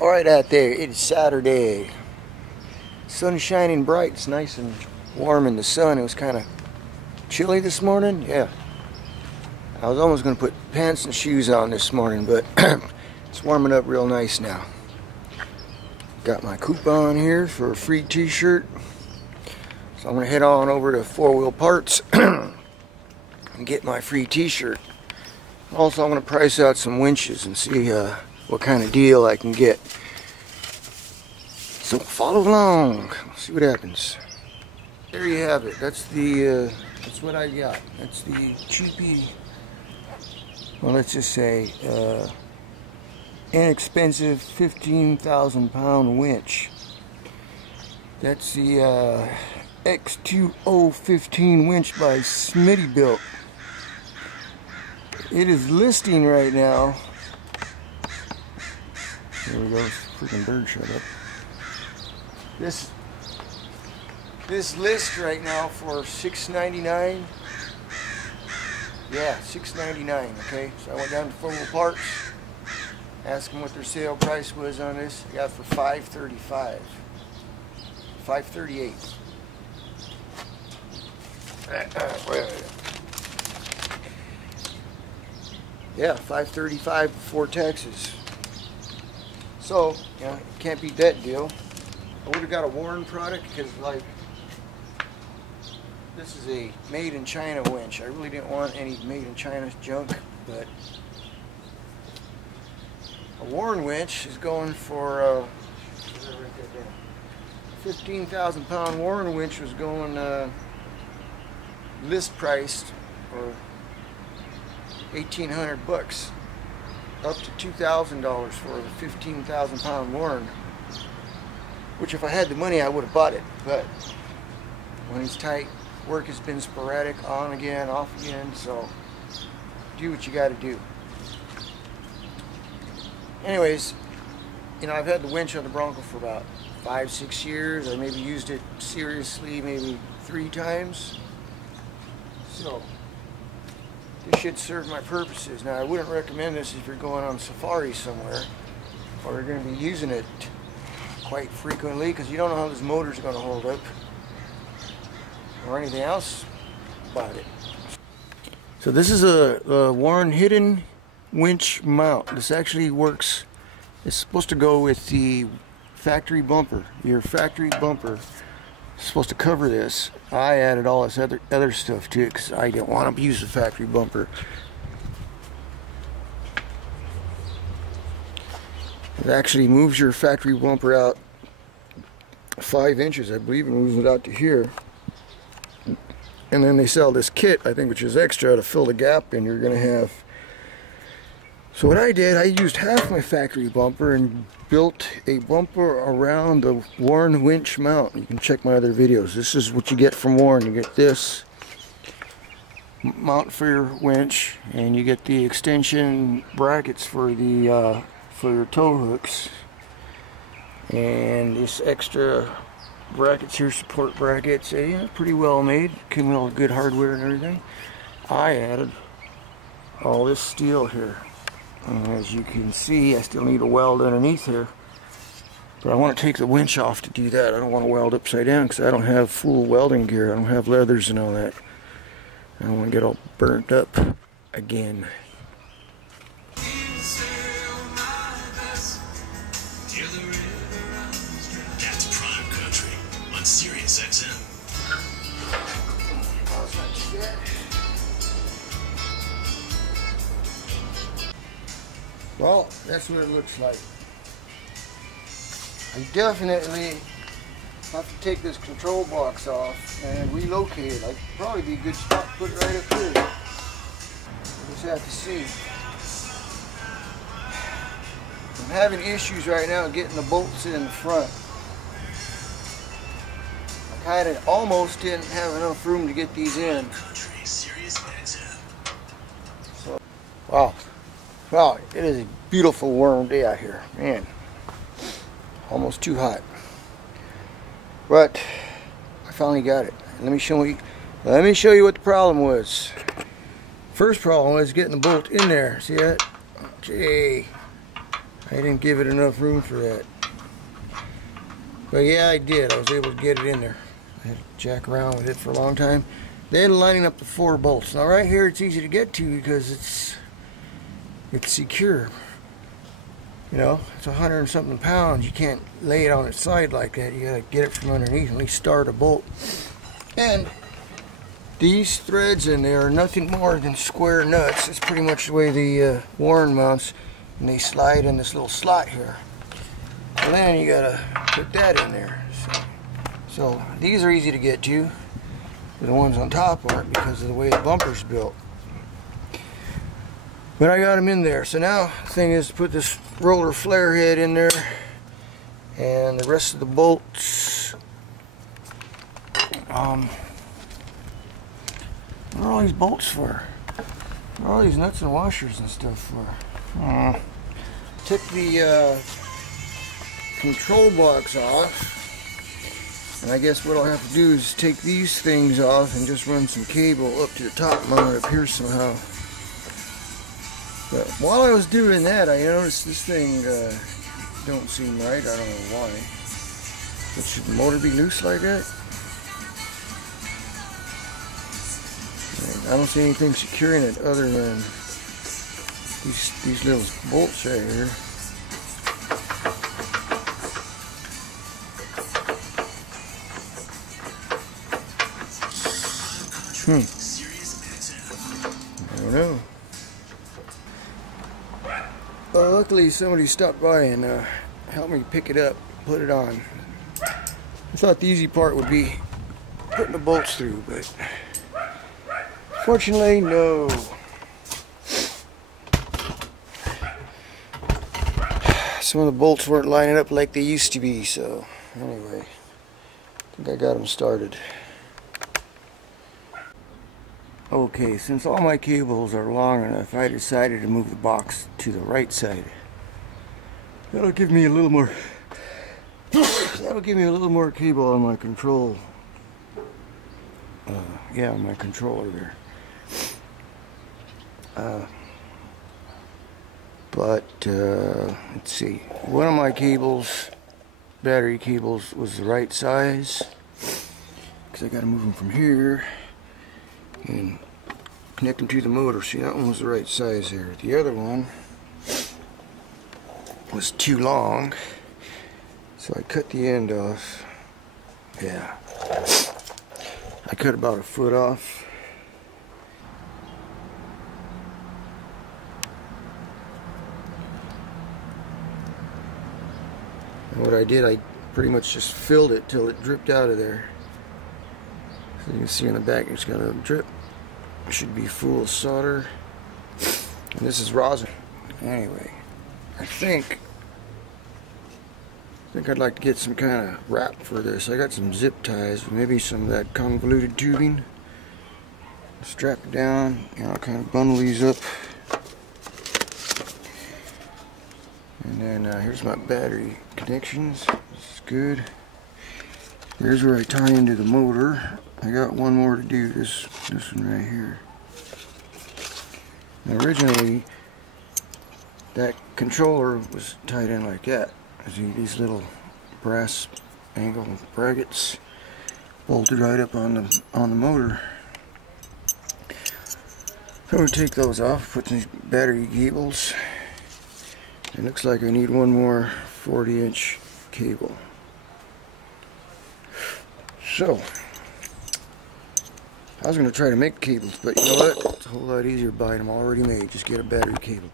Alright out there, it is Saturday. Sun is shining bright, it's nice and warm in the sun. It was kind of chilly this morning, yeah. I was almost going to put pants and shoes on this morning, but it's warming up real nice now. Got my coupon here for a free t-shirt. So I'm going to head on over to Fourwheel Parts and get my free t-shirt. Also, I'm going to price out some winches and see what kind of deal I can get. So follow along, see what happens. There you have it. That's the that's what I got. That's the cheapy, well, let's just say inexpensive 15,000 pound winch. That's the X20 winch by Smittybilt. It is listing right now. There we go. Freaking bird, shut up. This list right now for $6.99. Yeah, $6.99. Okay, so I went down to Fourwheel Parts, asked them what their sale price was on this. I got it for $5.35. $5.38. Yeah, $5.35 before taxes. So, yeah, can't beat that deal. I would have got a Warren product because, like, this is a made in China winch. I really didn't want any made in China junk, but a Warren winch is going for 15,000 pound Warren winch was going list priced for $1,800 up to $2,000 for the 15,000 pound Warren, which if I had the money I would have bought it, but when it's tight, work has been sporadic, on again, off again, so do what you got to do. Anyways, you know, I've had the winch on the Bronco for about 5-6 years. I maybe used it seriously maybe 3 times, so this should serve my purposes. Now, I wouldn't recommend this if you're going on safari somewhere or you're going to be using it quite frequently, because you don't know how this motor is going to hold up or anything else about it. So this is a Warren hidden winch mount. This actually works. It's supposed to go with the factory bumper. Your factory bumper is supposed to cover this. I added all this other stuff to it because I didn't want to use the factory bumper. It actually moves your factory bumper out 5 inches, I believe, and moves it out to here. And then they sell this kit, I think, which is extra to fill the gap, and you're going to have. So what I did, I used half my factory bumper and built a bumper around the Warren winch mount. You can check my other videos. This is what you get from Warren. You get this mount for your winch, and you get the extension brackets for the for your tow hooks, and this extra brackets here, support brackets. Yeah, pretty well made, came with all good hardware and everything. I added all this steel here. And as you can see, I still need a weld underneath here, but I want to take the winch off to do that. I don't want to weld upside down because I don't have full welding gear. I don't have leathers and all that. I don't want to get all burnt up again. That's Prime Country on Sirius XM. Well, that's what it looks like. I definitely have to take this control box off and relocate it. I'd probably be a good spot to put it right up here. We'll just have to see. I'm having issues right now getting the bolts in the front. I kind of almost didn't have enough room to get these in. So, wow. Wow, it is a beautiful warm day out here, man. Almost too hot, but I finally got it. Let me show you what the problem was. First problem was getting the bolt in there. See that? Gee, I didn't give it enough room for that. But yeah, I did. I was able to get it in there. I had to jack around with it for a long time. Then lining up the 4 bolts. Now right here it's easy to get to because it's secure. You know, it's 100 and something pounds. You can't lay it on its side like that. You gotta get it from underneath and at least start a bolt. And these threads in there are nothing more than square nuts. It's pretty much the way the Warren mounts, and they slide in this little slot here. And then you gotta put that in there. So these are easy to get to. The ones on top aren't because of the way the bumper's built. But I got them in there. So now the thing is to put this roller flare head in there and the rest of the bolts. What are all these bolts for? What are all these nuts and washers and stuff for? Took the control box off. And I guess what I'll have to do is take these things off and just run some cable up to the top mounted up here somehow. But while I was doing that, I noticed this thing don't seem right. I don't know why. But should the motor be loose like that? And I don't see anything securing it other than these little bolts right here. I don't know. Well, luckily somebody stopped by and helped me pick it up, put it on. I thought the easy part would be putting the bolts through, but fortunately, no. Some of the bolts weren't lining up like they used to be, so anyway, I think I got them started. Okay, since all my cables are long enough, I decided to move the box to the right side. That'll give me a little more cable on my control. Yeah, on my controller there. Let's see. One of my cables, battery cables, was the right size because I got to move them from here and connect them to the motor. See, that one was the right size here. The other one was too long, so I cut the end off. Yeah, I cut about a foot off. And what I did, I pretty much just filled it till it dripped out of there. So you can see on the back it's got a drip. It should be full of solder. And this is rosin. Anyway, I think I'd like to get some kind of wrap for this. I got some zip ties, maybe some of that convoluted tubing. Strap it down, and I'll kind of bundle these up. And then here's my battery connections. This is good. Here's where I tie into the motor. I got one more to do, this one right here. Now originally, that controller was tied in like that. See, these little brass angle brackets bolted right up on the motor. So I'm going to take those off, put these battery cables. It looks like I need one more 40-inch cable. So I was going to try to make cables, but you know what? It's a whole lot easier buying them already made. Just get a battery cable.